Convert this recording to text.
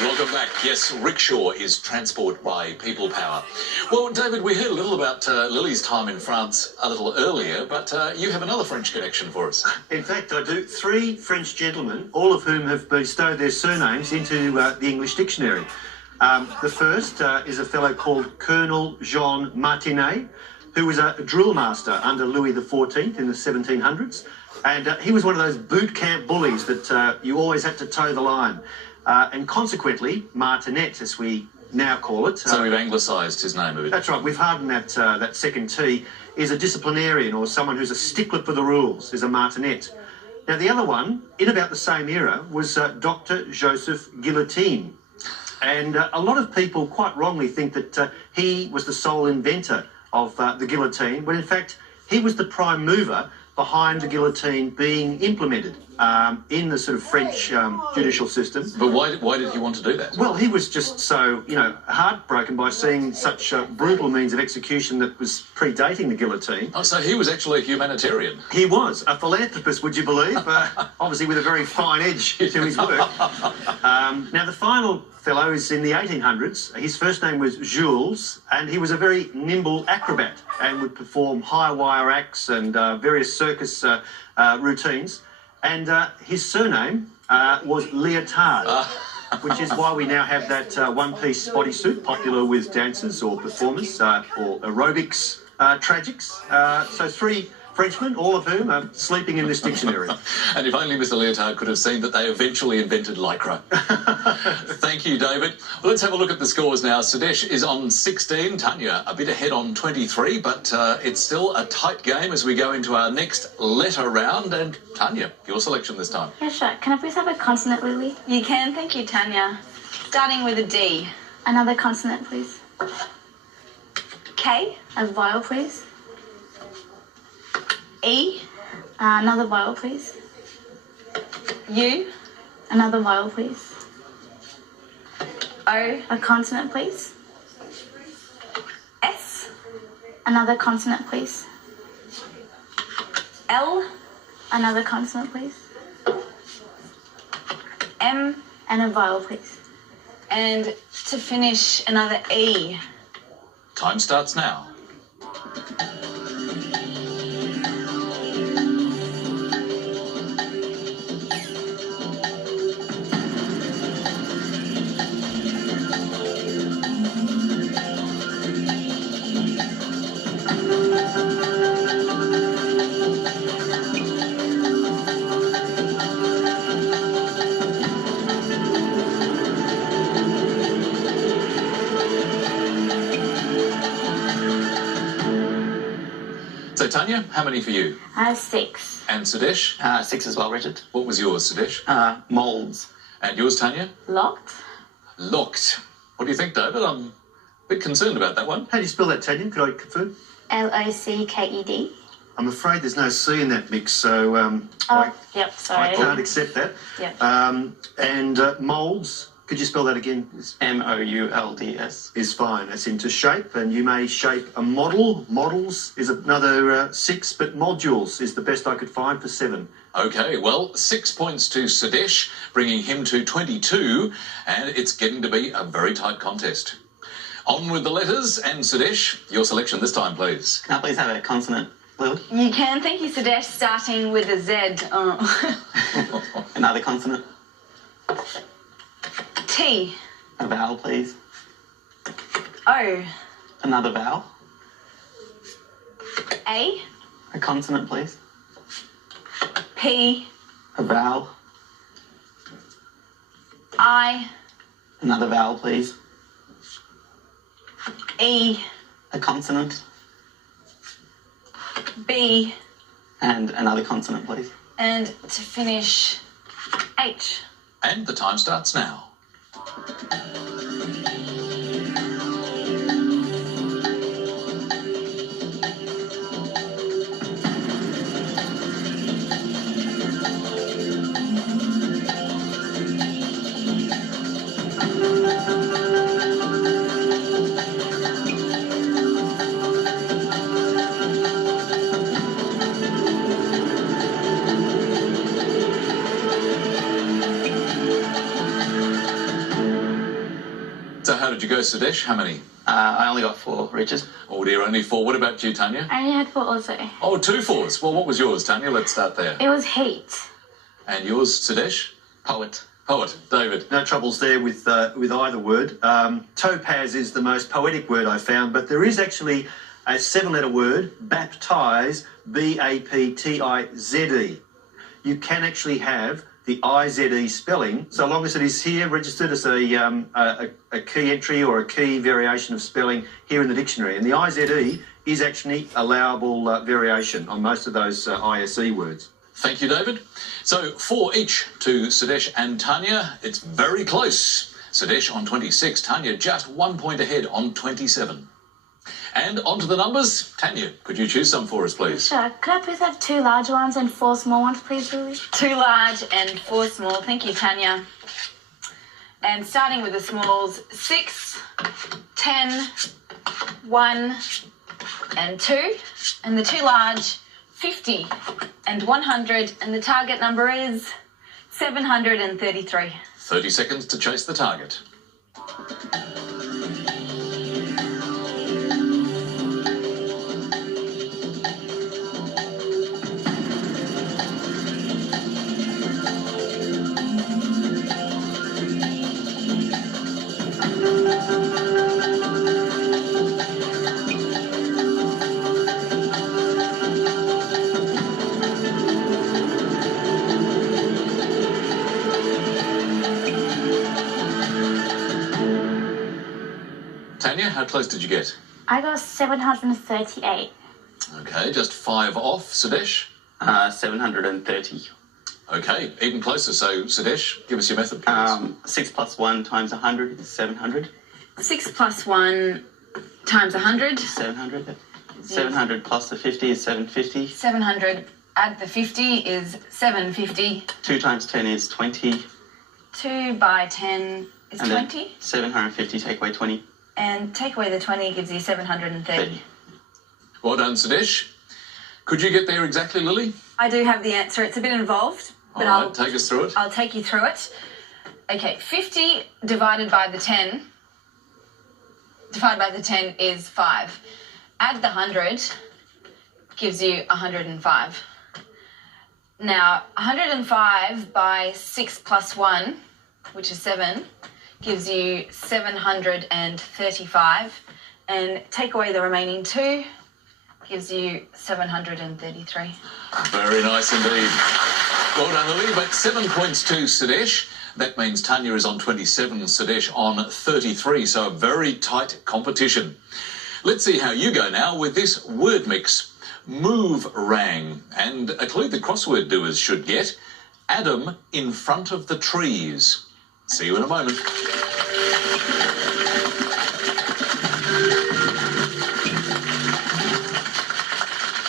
Welcome back. Yes, rickshaw is transport by people power. Well, David, we heard a little about Lily's time in France a little earlier, but you have another French connection for us. In fact, I do. 3 French gentlemen, all of whom have bestowed their surnames into the English dictionary. The first is a fellow called Colonel Jean Martinet, who was a drill master under Louis XIV in the 1700s. And he was one of those boot camp bullies that you always had to toe the line. And consequently, Martinet, as we now call it. So we've anglicised his name a bit. That's right. We've hardened that second T. Is a disciplinarian or someone who's a stickler for the rules, is a Martinet. Now, the other one, in about the same era, was Dr. Joseph Guillotine. And a lot of people quite wrongly think that he was the sole inventor of the guillotine, when in fact he was the prime mover behind the guillotine being implemented in the sort of French judicial system. But why did he want to do that? Well, he was just so, heartbroken by seeing such brutal means of execution that was predating the guillotine. Oh, so he was actually a humanitarian. He was a philanthropist, would you believe? Obviously with a very fine edge to his work. Now, the final fellow is in the 1800s. His first name was Jules, and he was a very nimble acrobat and would perform high wire acts and various circus routines. And his surname was Leotard, which is why we now have that one-piece bodysuit popular with dancers or performers or aerobics tragics. So 3 Frenchmen, all of whom are sleeping in this dictionary. And if only Mr. Leotard could have seen that they eventually invented Lycra. Thank you, David. Well, let's have a look at the scores now. Sudesh is on 16, Tanya a bit ahead on 23, but it's still a tight game as we go into our next letter round. And Tanya, your selection this time. Yeah, sure. Can I please have a consonant, Lily? You can, thank you, Tanya. Starting with a D. Another consonant, please. K. A vowel, please. E. Another vowel, please. U. Another vowel, please. O. A consonant, please. S. Another consonant, please. L. Another consonant, please. M. And a vowel, please. And to finish, another E. Time starts now. So, Tanya, how many for you? 6. And Sudesh? 6 as well, Richard. What was yours, Sudesh? Moulds. And yours, Tanya? Locked. Locked. What do you think, David? I'm a bit concerned about that one. How do you spell that, Tanya? Could I confirm? Locked. I'm afraid there's no C in that mix, so Yep, sorry. I can't accept that. Yep. And moulds, could you spell that again? Moulds. Is fine. That's into shape, and you may shape a model. Models is another 6, but modules is the best I could find for 7. OK, well, 6 points to Sudesh, bringing him to 22, and it's getting to be a very tight contest. On with the letters, and Sudesh, your selection this time, please. Can I please have a consonant, Lily? You can, thank you, Sudesh, starting with a Z. Another consonant. T. A vowel, please. O. Another vowel. A. A consonant, please. P. A vowel. I. Another vowel, please. E. A consonant. B. And another consonant, please. And to finish, H. And the time starts now. you go, Sudesh? How many? I only got 4, Richard. Oh dear, only 4. What about you, Tanya? I only had 4 also. Oh, 2 4s. Well, what was yours, Tanya? Let's start there. It was heat. And yours, Sudesh? Poet. Poet. David? No troubles there with either word. Topaz is the most poetic word I found, but there is actually a 7-letter word, baptize, B-A-P-T-I-Z-E. You can actually have the I-Z-E spelling, so long as it is here registered as a key entry or a key variation of spelling here in the dictionary. And the I-Z-E is actually allowable variation on most of those ISE words. Thank you, David. So 4 each to Sudesh and Tanya. It's very close. Sudesh on 26, Tanya just 1 point ahead on 27. And on to the numbers. Tanya, could you choose some for us, please? Sure. Could I please have 2 large ones and 4 small ones, please, Lily? 2 large and 4 small. Thank you, Tanya. And starting with the smalls, 6, 10, 1 and 2. And the 2 large, 50 and 100. And the target number is 733. 30 seconds to chase the target. Tanya, how close did you get? I got 738. Okay, just 5 off. Sudesh? 730. Okay, even closer. So, Sudesh, give us your method, please. 6 plus 1 times 100 is 700. 6 plus 1 times 100. 700. 700 plus the 50 is 750. 700. Add the 50 is 750. 2 times 10 is 20. 2 by 10 is And then 20. 750 take away 20. And take away the 20 gives you 730. 30. Well done, Sudesh. Could you get there exactly, Lily? I do have the answer. It's a bit involved, but All right, take us through it. I'll take you through it. Okay, 50 divided by the 10 is 5. Add the 100 gives you 105. Now, 105 by 6 plus 1, which is 7, gives you 735. And take away the remaining 2 gives you 733. Very nice indeed. Well done, Lily. But 7 points to Sudesh. That means Tanya is on 27, Sudesh on 33. So a very tight competition. Let's see how you go now with this word mix. Move rang. And a clue the crossword doers should get. Adam in front of the trees. See you in a moment.